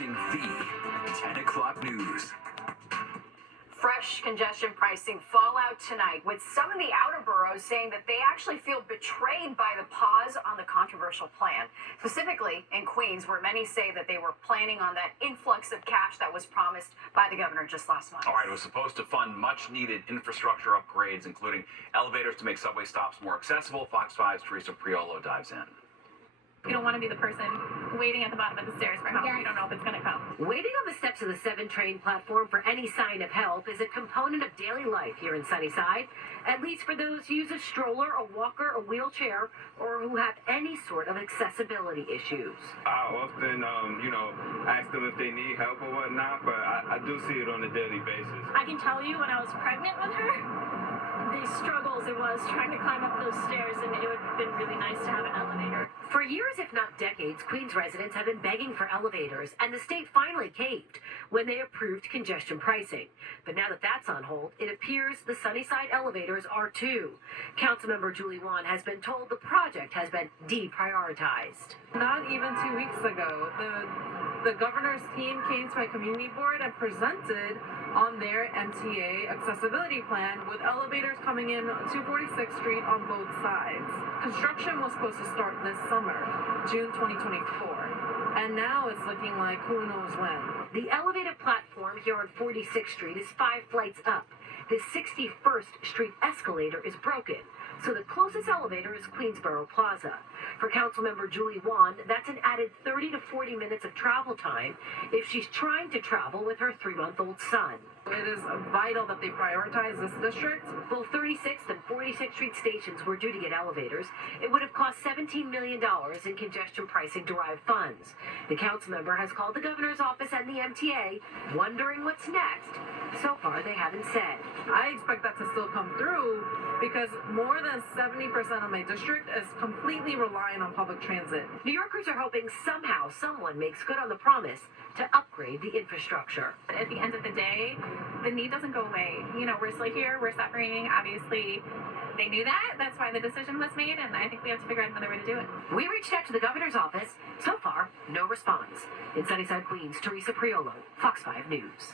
watching the 10 o'clock news. Fresh congestion pricing fallout tonight, with some of the outer boroughs saying that they actually feel betrayed by the pause on the controversial plan. Specifically in Queens, where many say that they were planning on that influx of cash that was promised by the governor just last month. All right, it was supposed to fund much-needed infrastructure upgrades, including elevators to make subway stops more accessible. Fox 5's Teresa Priolo dives in. You don't want to be the person waiting at the bottom of the stairs for help. You don't know if it's going to come. Waiting on the steps of the 7 train platform for any sign of help is a component of daily life here in Sunnyside, at least for those who use a stroller, a walker, a wheelchair, or who have any sort of accessibility issues. I often, ask them if they need help or whatnot, but I do see it on a daily basis. I can tell you when I was pregnant with her, the struggles it was trying to climb up those stairs, and it would have been really nice to have an elevator. For years, if not decades, Queens residents have been begging for elevators, and the state finally caved when they approved congestion pricing. But now that that's on hold, it appears the Sunnyside elevators are too. Councilmember Julie Wan has been told the project has been deprioritized. Not even 2 weeks ago, the governor's team came to my community board and presented on their MTA accessibility plan with elevators coming in 246th Street on both sides. Construction was supposed to start this summer, June 2024, and now it's looking like who knows when. The elevated platform here on 46th Street is 5 flights up. The 61st Street escalator is broken, so the closest elevator is Queensboro Plaza. For Councilmember Julie Wan, that's an added 30 to 40 minutes of travel time if she's trying to travel with her 3-month-old son. It is vital that they prioritize this district. Both 36th and 46th Street stations were due to get elevators. It would have cost $17 million in congestion pricing derived funds. The council member has called the governor's office and the MTA, wondering what's next. So far, they haven't said. I expect that to still come through because more than 70% of my district is completely reliant on public transit. New Yorkers are hoping somehow someone makes good on the promise to upgrade the infrastructure. At the end of the day, the need doesn't go away. We're still here, we're suffering. Obviously, they knew that. That's why the decision was made, and I think we have to figure out another way to do it. We reached out to the governor's office. So far, no response. In Sunnyside, Queens, Teresa Priolo, Fox 5 News.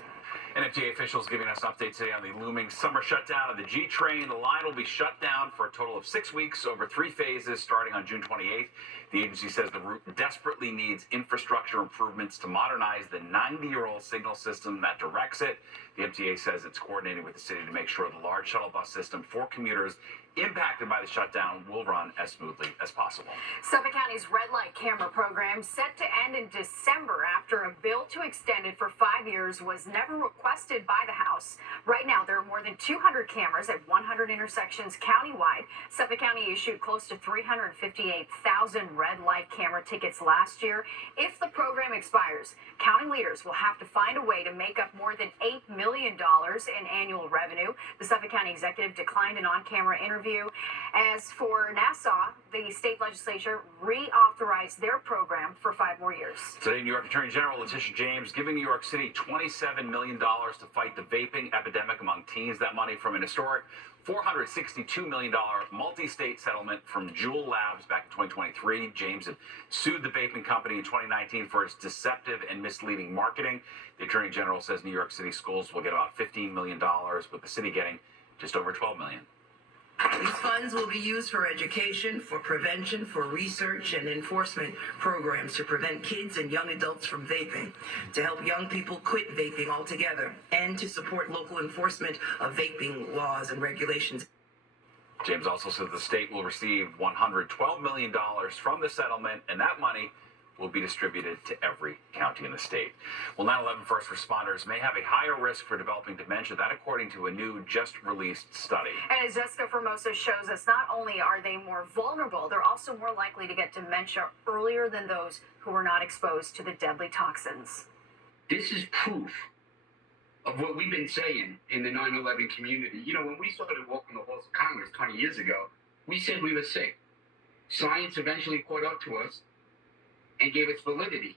NFTA officials giving us updates today on the looming summer shutdown of the G train. The line will be shut down for a total of 6 weeks over 3 phases starting on June 28th. The agency says the route desperately needs infrastructure improvements to modernize the 90-year-old signal system that directs it. The MTA says it's coordinating with the city to make sure the large shuttle bus system for commuters impacted by the shutdown will run as smoothly as possible. Suffolk County's red light camera program set to end in December after a bill to extend it for 5 years was never requested by the House. Right now, there are more than 200 cameras at 100 intersections countywide. Suffolk County issued close to 358,000 red light camera tickets last year. If the program expires, county leaders will have to find a way to make up more than $8 million in annual revenue. The Suffolk County executive declined an on-camera interview. As for Nassau, the state legislature reauthorized their program for 5 more years. Today, New York Attorney General Letitia James giving New York City $27 million to fight the vaping epidemic among teens. That money from an historic $462 million multi-state settlement from Juul Labs back in 2023. James had sued the vaping company in 2019 for its deceptive and misleading marketing. The Attorney General says New York City schools will get about $15 million, with the city getting just over $12 million. These funds will be used for education, for prevention, for research and enforcement programs to prevent kids and young adults from vaping, to help young people quit vaping altogether, and to support local enforcement of vaping laws and regulations. James also said the state will receive $112 million from the settlement, and that money will be distributed to every county in the state. Well, 9/11 first responders may have a higher risk for developing dementia, that according to a new just-released study. And as Jessica Formosa shows us, not only are they more vulnerable, they're also more likely to get dementia earlier than those who were not exposed to the deadly toxins. This is proof of what we've been saying in the 9/11 community. When we started walking the halls of Congress 20 years ago, we said we were sick. Science eventually caught up to us and gave its validity.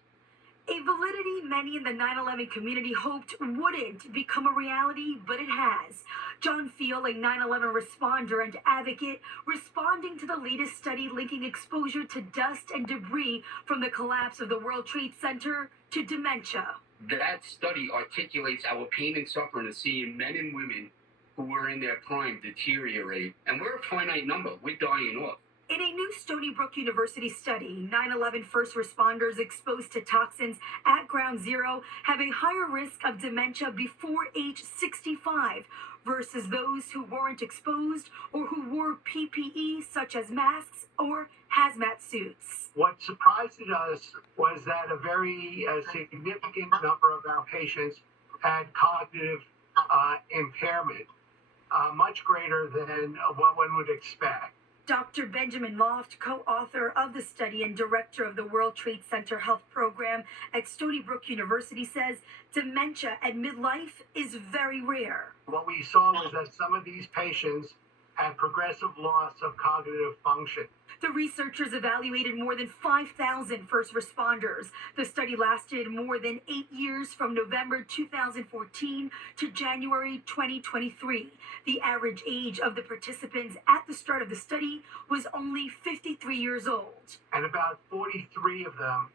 A validity many in the 9/11 community hoped wouldn't become a reality, but it has. John Field, a 9/11 responder and advocate, responding to the latest study linking exposure to dust and debris from the collapse of the World Trade Center to dementia. That study articulates our pain and suffering of seeing men and women who were in their prime deteriorate. And we're a finite number. We're dying off. In a new Stony Brook University study, 9/11 first responders exposed to toxins at Ground Zero have a higher risk of dementia before age 65 versus those who weren't exposed or who wore PPE such as masks or hazmat suits. What surprised us was that a very significant number of our patients had cognitive impairment, much greater than what one would expect. Dr. Benjamin Loft, co-author of the study and director of the World Trade Center Health Program at Stony Brook University, says dementia at midlife is very rare. What we saw was that some of these patients had progressive loss of cognitive function. The researchers evaluated more than 5,000 first responders. The study lasted more than 8 years from November 2014 to January 2023. The average age of the participants at the start of the study was only 53 years old. And about 43 of them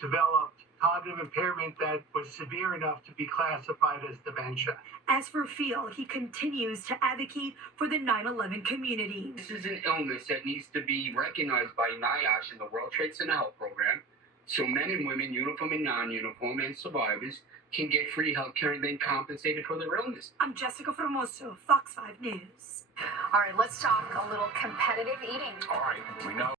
developed cognitive impairment that was severe enough to be classified as dementia. As for Phil, he continues to advocate for the 9/11 community. This is an illness that needs to be recognized by NIOSH and the World Trade Center Health Program, so men and women, uniform and non-uniform, and survivors can get free health care and then compensated for their illness. I'm Jessica Formoso, Fox 5 News. All right, let's talk a little competitive eating. All right, we know.